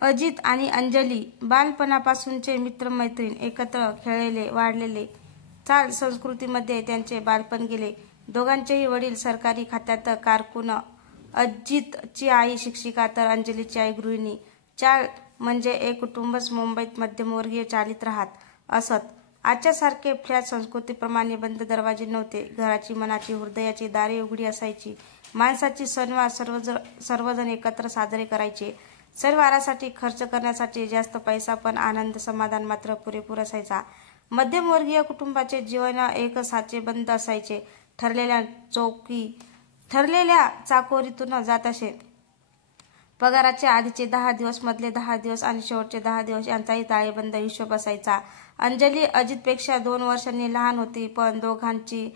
अजित आणि अंजली बालपणापासूनचे मित्रमैत्रीण, एकत्र खेळलेले वाढलेले. चाल संस्कृतीमध्ये त्यांचे बालपण गेले. दोघांचेही वडील सरकारी खात्यात कारकून. अजितची आई शिक्षिका तर अंजलीची आई गृहिणी. चाल म्हणजे एक कुटुंबच मुंबईत मध्यमवर्गीय चालीत राहत असत. आजच्या सारखे फ्लॅट संस्कृतीप्रमाणे बंद दरवाजे नव्हते. घराची, मनाची, हृदयाची दारे उघडी असायची. माणसाची सणवार सर्वजण एकत्र साजरे करायचे. सणवारासाठी खर्च करण्यासाठी जास्त पैसा, पण आनंद समाधान मात्र पुरेपूर असायचा. मध्यमवर्गीय कुटुंबाचे जीवन एक साचेबंद असायचे. ठरलेल्या चाकोरीतून जात असे. पगाराचे आधीचे 10 दिवस, मधले 10 दिवस आणि शेवटचे 10 दिवस यांचाही ताळेबंद हिशोब असायचा. अंजली अजितपेक्षा 2 वर्षांनी लहान होती, पण दोघांची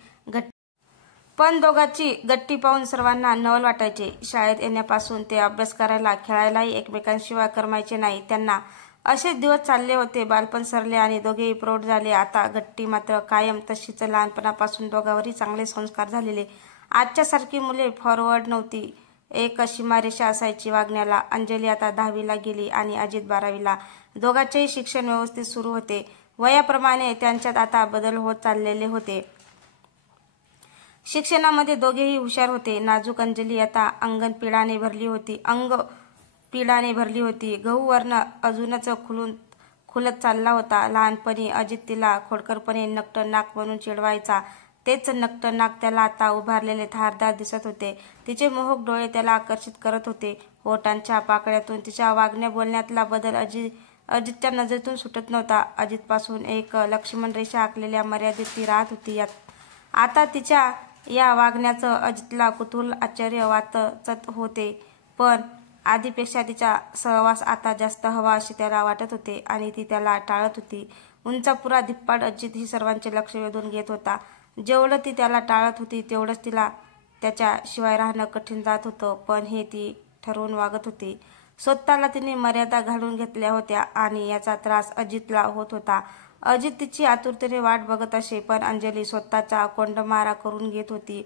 गट्टी पाहून सर्वांना नवल वाटायचे. शाळेत येण्यापासून ते अभ्यास करायला, खेळायलाही एकमेकांशिवाय करमायचे नाही त्यांना. असेच दिवस चालले होते. बालपण सरले आणि दोघेही प्रौढ झाले. आता गट्टी मात्र कायम तशीच. लहानपणापासून दोघांवरही चांगले संस्कार झालेले. आजच्या सारखी मुले फॉरवर्ड नव्हती. एक सीमारेषा असायची वागण्याला. अंजली आता 10वीला गेली आणि अजित 12वीला. दोघांचेही शिक्षण व्यवस्थित सुरू होते. वयाप्रमाणे त्यांच्यात आता बदल होत चाललेले होते. शिक्षणामध्ये दोघेही हुशार होते. नाजूक अंजली आता अंगपीडाने भरली होती. गहूवर्ण अजूनच खुलत चालला होता. लहानपणी अजित तिला खोडकरपणे नक्ट नाक म्हणून चिडवायचा. तेच नक्ट नाक त्याला आता उभारलेले धारदार दिसत होते. तिचे मोहक डोळे त्याला आकर्षित करत होते. ओठांच्या पाकळ्यातून तिच्या वागण्या बोलण्यातला बदल अजितच्या नजरेतून सुटत नव्हता. अजितपासून एक लक्ष्मण रेषा आखलेल्या मर्यादेत ती राहत होती. आता तिच्या या वागण्याचं अजितला कुतूहल, आश्चर्य वाटत होते. पण आधीपेक्षा तिचा सहवास आता जास्त हवा असे त्याला वाटत होते आणि ती त्याला टाळत होती. उंचापुरा, धिप्पाड अजित ही सर्वांचे लक्ष वेधून घेत होता. जेवढं ती त्याला टाळत होती तेवढंच तिला त्याच्याशिवाय राहणं कठीण जात होतं. पण हे ती ठरवून वागत होती. स्वतःला तिने मर्यादा घालून घेतल्या होत्या आणि याचा त्रास अजितला होत होता. अजित तिची आतुरतेने वाट बघत असे, पण अंजली स्वतःचा कोंडमारा करून घेत होती.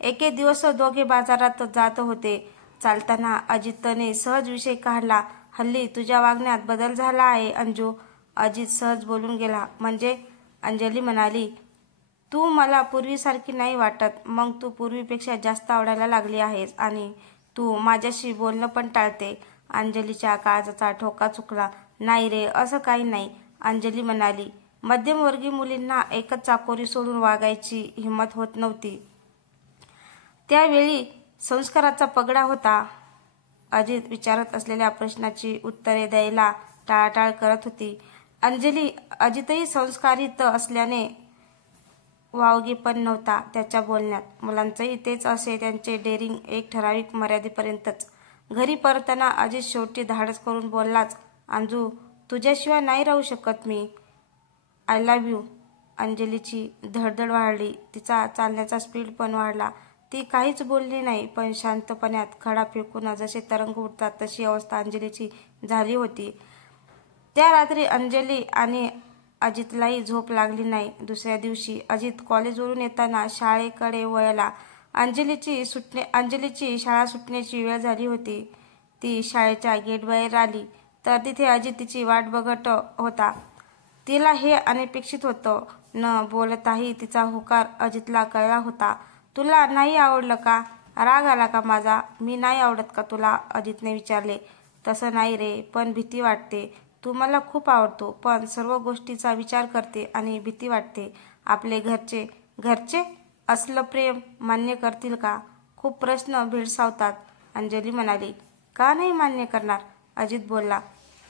एके दिवस दोघे बाजारात जात होते. चालताना अजितने सहज विषय काढला. हल्ली तुझ्या वागण्यात बदल झाला आहे अंजू. अजित सहज बोलून गेला. म्हणजे? अंजली म्हणाली. तू मला पूर्वीसारखी नाही वाटत. मग तू पूर्वीपेक्षा जास्त आवडायला लागली आहेस आणि तू माझ्याशी बोलणं पण टाळते. अंजलीच्या काळजाचा ठोका चुकला. नाही रे, असं काही नाही, अंजली म्हणाली. मध्यमवर्गीय मुलींना एकच चाकोरी सोडून वागायची हिंमत होत नव्हती. त्यावेळी संस्काराचा पगडा होता. अजित विचारत असलेल्या प्रश्नाची उत्तरे द्यायला टाळाटाळ करत होती. अंजली. अजितही संस्कारित असल्याने वावगेपण नव्हता त्याच्या बोलण्यात. मुलांचंही तेच असे. त्यांचे डेअरिंग एक ठराविक मर्यादेपर्यंतच. घरी परतताना अजित शेवटी धाडस करून बोललाच. अंजू, तुझ्याशिवाय नाही राहू शकत मी. I love you. अंजलीची धडधड वाढली. तिचा चालण्याचा स्पीड पण वाढला. ती काहीच बोलली नाही, पण शांतपणात खडा फेकून जसे तरंग उठतात तशी अवस्था अंजलीची झाली होती. त्या रात्री अंजली आणि अजितलाही झोप लागली नाही. दुसऱ्या दिवशी अजित कॉलेजवरून येताना शाळेकडे वळला. अंजलीची शाळा सुटण्याची वेळ झाली होती. ती शाळेच्या गेटबाहेर आली तर तिथे अजित तिची वाट बघत होता. तिला हे अनपेक्षित होतं. न बोलताही तिचा होकार अजितला कळला होता. तुला नाही आवडलं का? राग आला का माझा? मी नाही आवडत का तुला? अजितने विचारले. तसं नाही रे, पण भीती वाटते. तू मला खूप आवडतो, पण सर्व गोष्टीचा विचार करते आणि भीती वाटते. आपले घरचे असलं प्रेम मान्य करतील का? खूप प्रश्न भेडसावतात. अंजली म्हणाली. का नाही मान्य करणार? अजित बोलला.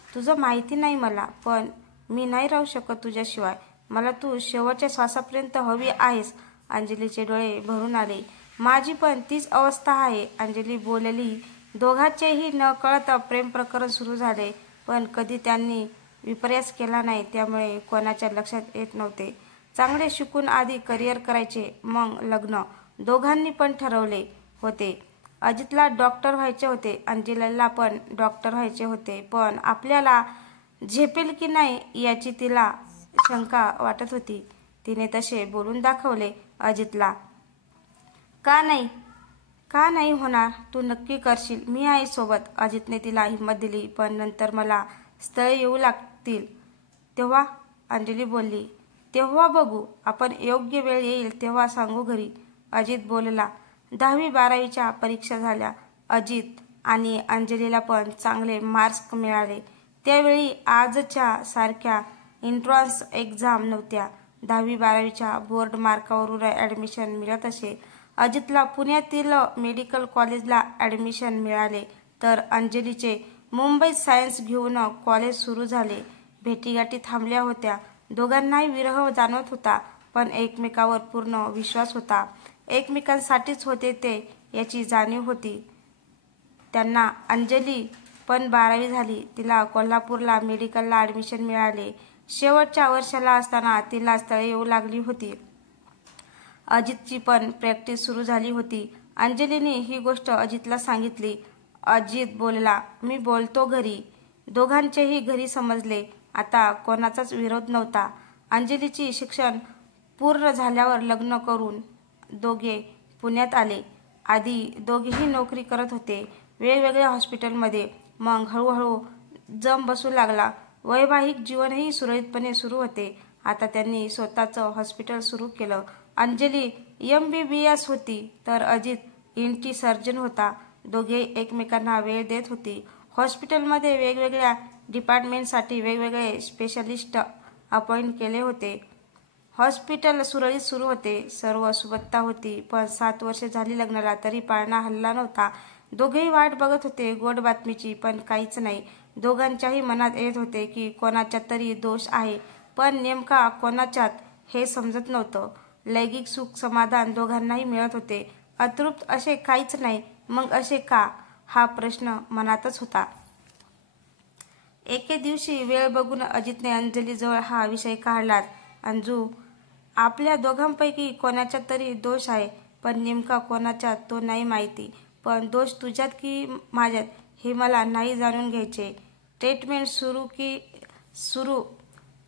तुझं माहिती नाही मला, पण मी नाही राहू शकत तुझ्याशिवाय. मला तू शेवटच्या श्वासापर्यंत हवी आहेस. अंजलीचे डोळे भरून आले. माझी पण तीच अवस्था आहे, अंजली बोलली. दोघांचेही नकळत प्रेम प्रकरण सुरू झाले, पण कधी त्यांनी विपर्यास केला नाही, त्यामुळे कोणाच्या लक्षात येत नव्हते. चांगले शिकून आधी करिअर करायचे, मग लग्न दोघांनी पण ठरवले होते. अजितला डॉक्टर व्हायचे होते, अंजलीला पण डॉक्टर व्हायचे होते, पण आपल्याला झेपेल की नाही याची तिला शंका वाटत होती. तिने तसे बोलून दाखवले अजितला. का नाही? का नाही होणार, तू नक्की करशील, मी आहे सोबत. अजितने तिला हिंमत दिली. पण नंतर मला स्थळ येऊ लागतील तेव्हा, अंजली बोलली. तेव्हा बघू, आपण योग्य वेळ येईल तेव्हा सांगू घरी, अजित बोलला. 10वी-12वीच्या परीक्षा झाल्या. अजित आणि अंजलीला पण चांगले मार्क्स मिळाले. त्यावेळी आजच्या सारख्या एंट्रन्स एक्झाम नव्हत्या. 10वी-12वीच्या बोर्ड मार्कावरून ॲडमिशन मिळत असे. अजितला पुण्यातील मेडिकल कॉलेजला ॲडमिशन मिळाले, तर अंजलीचे मुंबईत सायन्स घेऊन कॉलेज सुरू झाले. भेटीगाठी थांबल्या होत्या. दोघांनाही विरह जाणवत होता, पण एकमेकावर पूर्ण विश्वास होता. एकमेकांसाठीच होते ते याची जाणीव होती त्यांना. अंजली पण 12वी झाली. तिला कोल्हापूरला मेडिकलला ॲडमिशन मिळाले. शेवटच्या वर्षाला असताना तिला स्थळे येऊ लागली होती. अजितची पण प्रॅक्टिस सुरू झाली होती. अंजलीने ही गोष्ट अजितला सांगितली. अजित बोलला, मी बोलतो घरी. दोघांचेही घरी समजले. आता कोणाचाच विरोध नव्हता. अंजलीची शिक्षण पूर्ण झाल्यावर लग्न करून दोघे पुण्यात आले. आधी दोघेही नोकरी करत होते वेगवेगळ्या हॉस्पिटलमध्ये. मग हळूहळू जम बसू लागला. वैवाहिक जीवनही सुरळीतपणे सुरू होते. आता त्यांनी स्वतःचं हॉस्पिटल सुरू केलं. अंजली MBBS होती, तर अजित ENT सर्जन होता. दोघे एकमेकांना वेळ देत होती. हॉस्पिटलमध्ये वेगवेगळ्या डिपार्टमेंटसाठी वेगवेगळे स्पेशलिस्ट अपॉइंट केले होते. हॉस्पिटल सुरळीत सुरू होते. सर्व सुबत्ता होती. पण 7 वर्षे झाली लग्नाला, तरी पाळणा हलला नव्हता. दोघेही वाट बघत होते गोड बातमीची, पण काहीच नाही. दोघांच्याही मनात येत होते की कोणाच्यात तरी दोष आहे, पण नेमका कोणाच्यात हे समजत नव्हतं. लैंगिक सुख समाधान दोघांनाही मिळत होते. अतृप्त असे काहीच नाही. मग असे का, हा प्रश्न मनातच होता. एके दिवशी वेळ बघून अजितने अंजलीजवळ हा विषय काढला. अंजू, आपल्या दोघांपैकी कोणाच्यात तरी दोष आहे, पण नेमका कोणाच्यात तो नाही माहिती. पण दोष तुझ्यात की माझ्यात हे मला नाही जाणून घ्यायचे. ट्रीटमेंट सुरू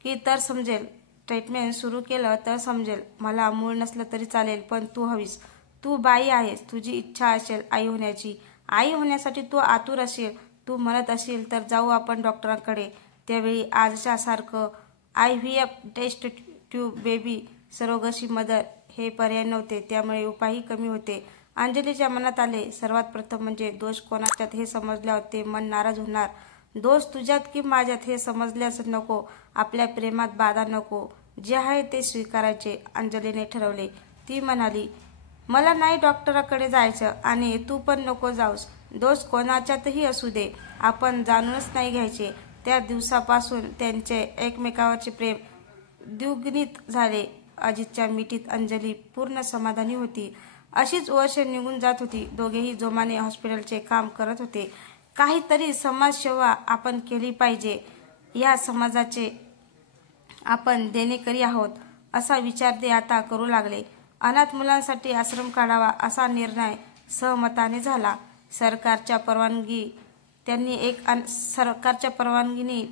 की तर समजेल. ट्रीटमेंट सुरू केलं तर समजेल. मला मूळ नसलं तरी चालेल, पण तू हवीस. तू बाई आहेस. तुझी इच्छा असेल आई होण्याची. आई होण्यासाठी तू आतुर असेल. तू म्हणत असेल तर जाऊ आपण डॉक्टरांकडे. त्यावेळी आजच्या सारखं IVF, test tube baby, surrogacy mother हे पर्याय नव्हते. त्यामुळे उपायही कमी होते. अंजलीच्या मनात आले. सर्वात प्रथम म्हणजे दोष कोणाच्यात हे समजल्यावर ते मन नाराज होणार. दोष तुझ्यात की माझ्यात हे समजल्यास नको. आपल्या प्रेमात बाधा नको. जे आहे ते स्वीकारायचे, अंजलीने ठरवले. ती म्हणाली, मला नाही डॉक्टराकडे जायचं आणि तू पण नको जाऊस. दोष कोणाच्यातही असू दे, आपण जाणूनच नाही घ्यायचे. त्या दिवसापासून त्यांचे एकमेकावरचे प्रेम द्विगुणित झाले. अजितच्या मिठीत अंजली पूर्ण समाधानी होती. अशीच वर्ष निघून जात होती. दोघेही जोमाने हॉस्पिटलचे काम करत होते. काहीतरी समाजसेवा आपण केली पाहिजे. या समाजाचे आपण देणेकरी आहोत, असा विचार ते आता करू लागले. अनाथ मुलांसाठी आश्रम काढावा असा निर्णय सहमताने झाला. सरकारच्या परवानगीने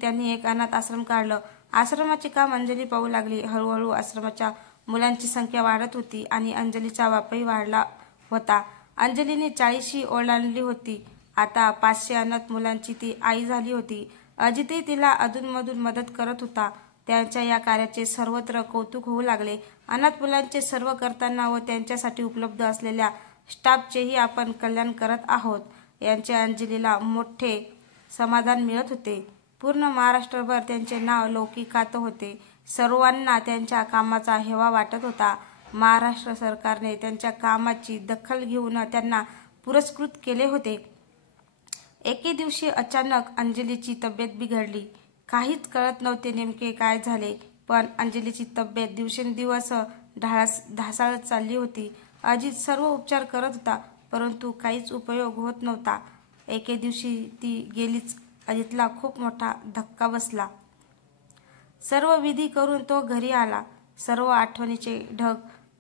त्यांनी एक अनाथ आश्रम काढलं. आश्रमाचे काम अंजली पाहू लागली. हळूहळू आश्रमाच्या मुलांची संख्या वाढत होती आणि अंजलीचा बापही वाढला होता. अंजलीने 40शी ओलांडली होती. आता 500 अनाथ मुलांची ती आई झाली होती. अजितही तिला अधूनमधून मदत करत होता. त्यांच्या या कार्याचे सर्वत्र कौतुक होऊ लागले. अनाथ मुलांचे सर्व करताना व त्यांच्यासाठी उपलब्ध असलेल्या स्टाफचेही आपण कल्याण करत आहोत, यांचे अंजलीला मोठे समाधान मिळत होते. पूर्ण महाराष्ट्रभर त्यांचे नाव लौकिकात होते. सर्वांना त्यांच्या कामाचा हेवा वाटत होता. महाराष्ट्र सरकारने त्यांच्या कामाची दखल घेऊन त्यांना पुरस्कृत केले होते. एके दिवशी अचानक अंजलीची तब्येत बिघडली. काहीच कळत नव्हते नेमके काय झाले, पण अंजलीची तब्येत दिवसेंदिवस ढासळत चालली होती. अजित सर्व उपचार करत होता, परंतु काहीच उपयोग होत नव्हता. एके दिवशी ती गेलीच. अजितला खूप मोठा धक्का बसला. सर्व विधी करून तो घरी आला. सर्व आठवणीचे ढग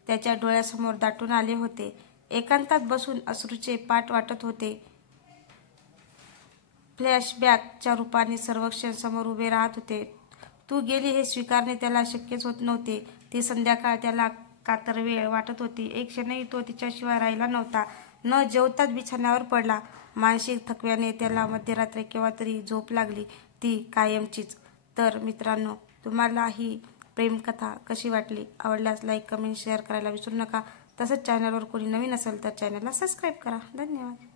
त्याच्या डोळ्यासमोर दाटून आले होते. एकांतात बसून अश्रूचे पाट वाटत होते. फ्लॅशबॅकच्या रूपाने सर्व क्षण समोर उभे राहत होते. तू गेली हे स्वीकारणे त्याला शक्यच होत नव्हते. ती संध्याकाळ त्याला कातर वेळ वाटत होती. एक क्षणही तो तिच्याशिवाय राहिला नव्हता. न जेवताच बिछाण्यावर पडला. मानसिक थकव्याने त्याला मध्यरात्री केव्हा तरी झोप लागली, ती कायमचीच. तर मित्रांनो, तुम्हाला ही प्रेमकथा कशी वाटली? आवडल्यास लाईक, कमेंट, शेअर करायला विसरू नका. तसंच चॅनलवर कोणी नवीन असेल तर चॅनलला सबस्क्राईब करा. धन्यवाद.